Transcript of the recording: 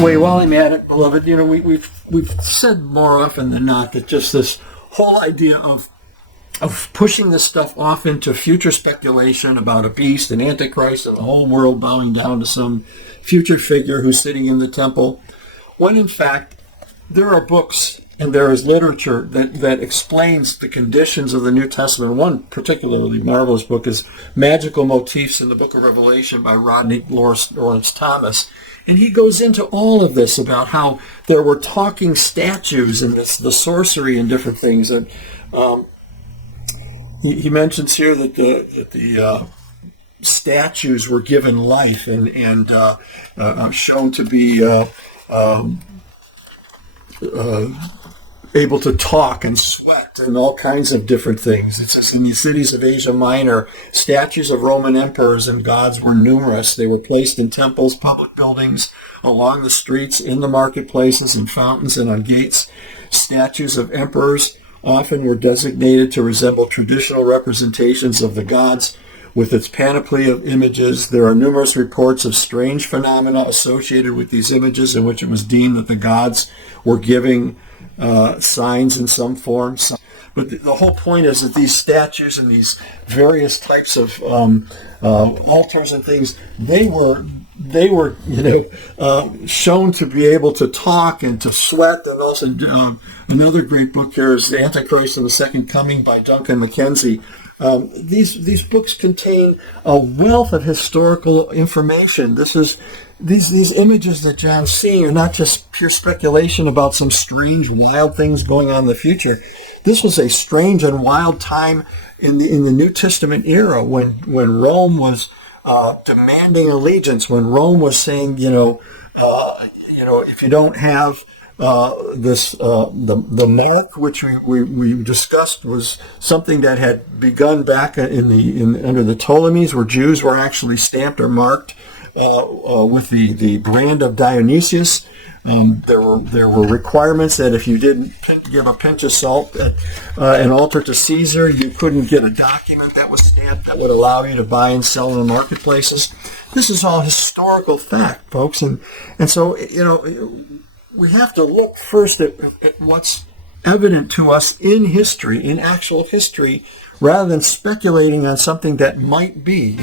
while I'm at it, beloved, we've said more often than not that just this whole idea of pushing this stuff off into future speculation about a beast, an antichrist, and the whole world bowing down to some future figure who's sitting in the temple, when in fact there are books and there is literature that explains the conditions of the New Testament. One particularly marvelous book is Magical Motifs in the Book of Revelation by Rodney Lawrence Thomas. And he goes into all of this about how there were talking statues and the sorcery and different things. And he mentions here that the statues were given life and shown to be able to talk and sweat and all kinds of different things. It says in the cities of Asia Minor, statues of Roman emperors and gods were numerous. They were placed in temples, public buildings, along the streets, in the marketplaces, in fountains, and on gates. Statues of emperors often were designated to resemble traditional representations of the gods with its panoply of images. There are numerous reports of strange phenomena associated with these images in which it was deemed that the gods were giving signs in some form. But the whole point is that these statues and these various types of altars and things, they were shown to be able to talk and to sweat. And also another great book here is The Antichrist and the Second Coming by Duncan Mackenzie. These books contain a wealth of historical information. These images that John's seeing are not just pure speculation about some strange, wild things going on in the future. This was a strange and wild time in the New Testament era when Rome was demanding allegiance, when Rome was saying, if you don't have the mark, which we discussed, was something that had begun back under the Ptolemies, where Jews were actually stamped or marked with the brand of Dionysius. There were requirements that if you didn't give a pinch of salt at an altar to Caesar, you couldn't get a document that was stamped that would allow you to buy and sell in the marketplaces. This is all historical fact, folks, and so we have to look first at what's evident to us in history, in actual history, rather than speculating on something that might be,